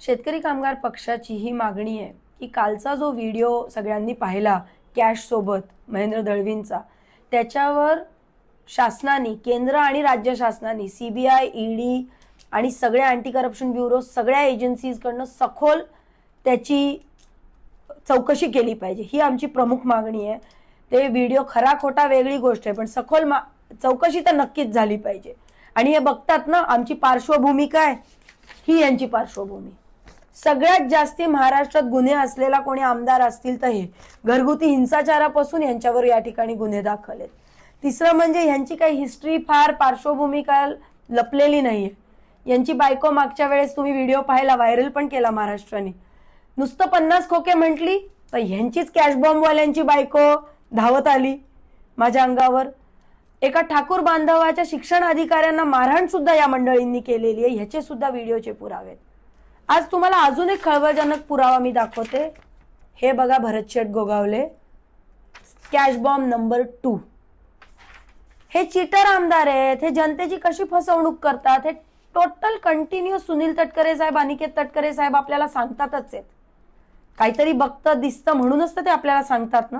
शेतकरी कामगार पक्षाची ही मागणी आहे की कालचा जो व्हिडिओ सगळ्यांनी पाहिला कॅश सोबत महेंद्र दळवींचा, त्याच्यावर शासनाने, केंद्र आणि राज्य शासनाने, सीबीआय, ईडी आणि सगळ्या अँटी करप्शन ब्युरो, सगळ्या एजन्सीजकडनं सखोल त्याची चौकशी केली पाहिजे, ही आमची प्रमुख मागणी आहे. ते व्हिडिओ खरा खोटा वेगळी गोष्ट आहे, पण सखोल चौकशी तर नक्कीच झाली पाहिजे. आणि हे बघतात ना, आमची पार्श्वभूमी काय, ही यांची पार्श्वभूमी. सगळ्यात जास्ती महाराष्ट्रात गुन्हे असलेला कोणी आमदार असतील तर हे घरगुती हिंसाचारापासून यांच्यावर या ठिकाणी गुन्हे दाखल आहेत. तिसरं म्हणजे यांची काही हिस्ट्री, फार पार्श्वभूमी काय लपलेली नाहीये. यांची बायको मागच्या वेळेस तुम्ही व्हिडिओ पाहिला, व्हायरल पण केला महाराष्ट्राने, नुसतं 50 खोके म्हटली तर ह्यांचीच कॅश बॉम्बवाल्यांची बायको धावत आली माझ्या अंगावर. एका ठाकूर बांधवाच्या शिक्षण अधिकाऱ्यांना मारहाण सुद्धा या मंडळींनी केलेली आहे, ह्याचे सुद्धा व्हिडिओचे पुरावे. आज तुम्हाला अजून एक खळबळजनक पुरावा मी दाखवते. हे बघा, भरतशेठ गोगावले, कॅश बॉम्ब नंबर 2. हे चीटर आमदार आहेत, हे जनतेची कशी फसवणूक करतात हे टोटल कंटिन्यू सुनील तटकरे साहेब, अनिकेत तटकरे साहेब आपल्याला सांगतातच आहेत. काहीतरी बघतं दिसतं म्हणूनच तर ते आपल्याला सांगतात ना.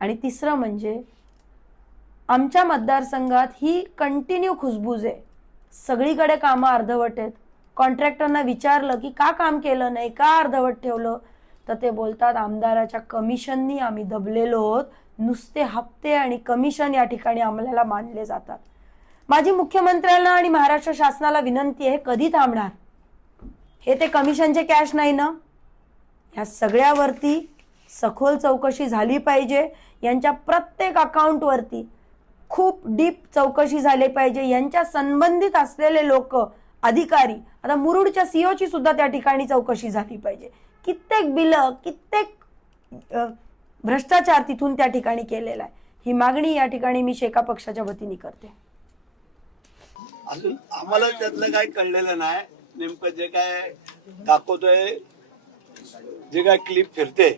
आणि तिसरं म्हणजे आमच्या मतदारसंघात ही कंटिन्यू खुसबूज आहे. सगळीकडे कामं अर्धवट आहेत. कॉन्ट्रॅक्टरना विचारलं की का काम केलं नाही, का अर्धवट ठेवलं, तर ते बोलतात आमदाराच्या कमिशननी आम्ही दबलेलो आहोत, नुसते हप्ते आणि कमिशन या ठिकाणी आम्हाला मानले जातात. माझी मुख्यमंत्र्यांना आणि महाराष्ट्र शासनाला विनंती आहे, कधी थांबणार? हे ते कमिशनचे कॅश नाही ना, ह्या सगळ्यावरती सखोल चौकशी झाली पाहिजे. यांच्या प्रत्येक अकाउंटवरती खूप डीप चौकशी झाली पाहिजे. यांच्या संबंधित असलेले लोक, अधिकारी, आता मुरुडच्या सीओची सुद्धा त्या ठिकाणी चौकशी झाली पाहिजे. कित्येक बिलं, कित्येक भ्रष्टाचार तिथून त्या ठिकाणी केलेला आहे. ही मागणी या ठिकाणी मी शेका पक्षाच्या वतीने करते. अजून आम्हाला त्यातलं काय कळलेलं नाही. नेमकं जे काय दाखवतोय, जे काय क्लिप फिरते,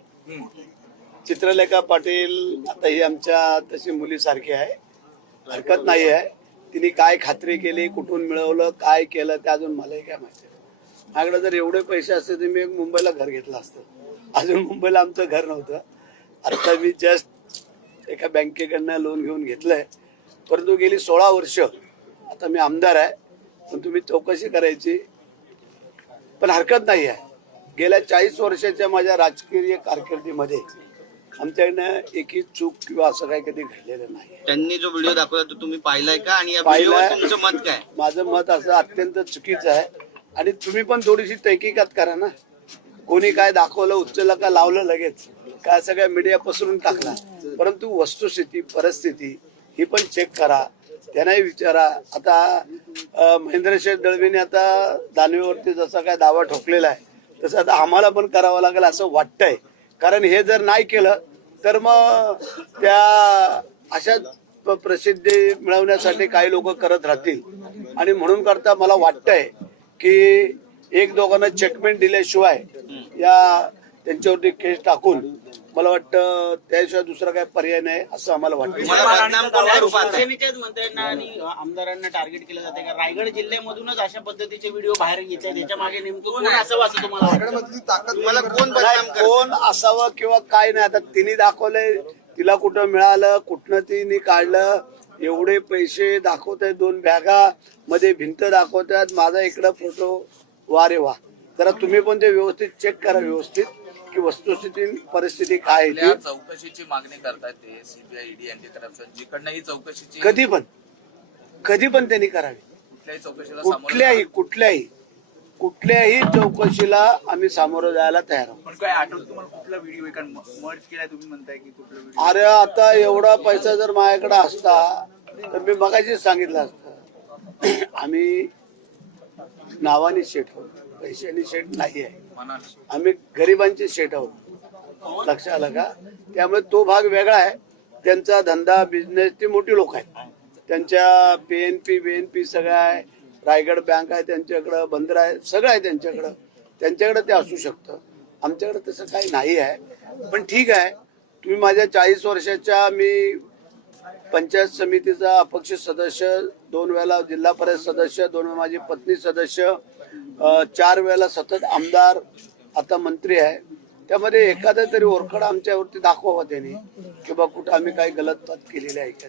चित्रलेखा पाटील आता ही आमच्या तशी मुलीसारखी आहे, हरकत नाही आहे. तिने काय खात्री केली, कुठून मिळवलं, काय केलं ते अजून मलाही काय माहिती नाही. माझ्याकडे जर एवढे पैसे असते तर मी एक मुंबईला घर घेतलं असतं. अजून मुंबईला आमचं घर नव्हतं. आता मी जस्ट एका बँकेकडनं लोन घेऊन घेतलंय, परंतु गेली 16 वर्ष आता मी आमदार आहे. पण तुम्ही चौकशी करायची, पण हरकत नाही आहे. गेल्या 40 वर्षाच्या माझ्या राजकीय कारकिर्दीमध्ये आमच्याकडनं एकही चूक किंवा असं काही कधी घडलेलं नाही. त्यांनी जो व्हिडिओ दाखवला तो तुम्ही पाहिलाय का, आणि या व्हिडिओवर तुमचं मत काय? माझं मत असं अत्यंत चुकीचं आहे. आणि तुम्ही पण थोडीशी तहकीकात करा ना. कोणी काय दाखवलं, उचललं का लावलं लगेच, काय सगळ्या मीडिया पसरून टाकला. परंतु वस्तुस्थिती, परिस्थिती ही पण चेक करा, त्यांनाही विचारा. आता महेंद्रशेठ दळवीने आता दानवेवरती जसा काय दावा ठोकलेला आहे, तसं आता आम्हाला पण करावं लागेल असं वाटतंय. कारण हे जर नाही केलं तर मग त्या अशा प्रसिद्धी मिळवण्यासाठी काही लोक करत राहतील. आणि म्हणून करता मला वाटतंय की एक दोघांना चेकमेंट दिल्याशिवाय या त्यांच्यावरती केस टाकून मला वाटतं त्याशिवाय दुसरा काही पर्याय नाही असं आम्हाला वाटतं. शिवसेनेच्याच मंत्र्यांना आणि आमदारांना टार्गेट केलं जाते का? रायगड जिल्ह्यामधूनच अशा पद्धतीचे व्हिडिओ बाहेर घेतले, त्याच्या मागे नेमकं कोण असावं असं तुम्हाला वाटतं? कोण असावं किंवा काय नाही. आता तिने दाखवलंय, तिला कुठं मिळालं, कुठनं तिने काढलं, एवढे पैसे दाखवतायत, 2 बॅगा मध्ये भिंत दाखवतात, माझा इकडं फोटो. वा रे वा. जरा तुम्ही पण ते व्यवस्थित चेक करा, व्यवस्थित की वस्तुस्थिती परिस्थिती काय आहे. चौकशीची मागणी करतात ते सीबीआय, ईडी, अँटी करप्शन, जिकडनं ही चौकशीची कधी पण त्यांनी करावी. कुठल्याही चौकशीला कुठल्याही चौकशीला आम्ही सामोरं जायला तयार आहोत. पण काय आठवत तुम्हाला कुठला व्हिडिओ एका मर्ज केलाय तुम्ही म्हणताय की कुठला व्हिडिओ? अरे आता एवढा पैसा जर माझ्याकडे असता तर मी मगाशीच सांगितलं असतं. आम्ही नावाने शेठ आहोत, पैशाने शेठ नाही आहे. आम्ही गरिबांचे शेठ आहोत, लक्ष आलं का? त्यामुळे तो भाग वेगळा आहे. त्यांचा धंदा, बिझनेस, ते मोठी लोक आहेत. त्यांच्या बीएनपी सगळं आहे, रायगड बँक आहे त्यांच्याकडं, बंदर आहे, सगळं आहे त्यांच्याकडे ते असू शकतं. आमच्याकडे तसं काही नाही आहे. पण ठीक आहे, तुम्ही माझ्या 40 वर्षाच्या, मी पंचायत समितीचा अपक्ष सदस्य, 2 वेळा जिल्हा परिषद सदस्य, 2 वेळा माझी पत्नी सदस्य, 4 वेळेला सतत आमदार, आता मंत्री आहे, त्यामध्ये एखादा तरी ओरखड आमच्यावरती दाखवावा त्यांनी की बा कुठं आम्ही काही गलत बात केलेली आहे का.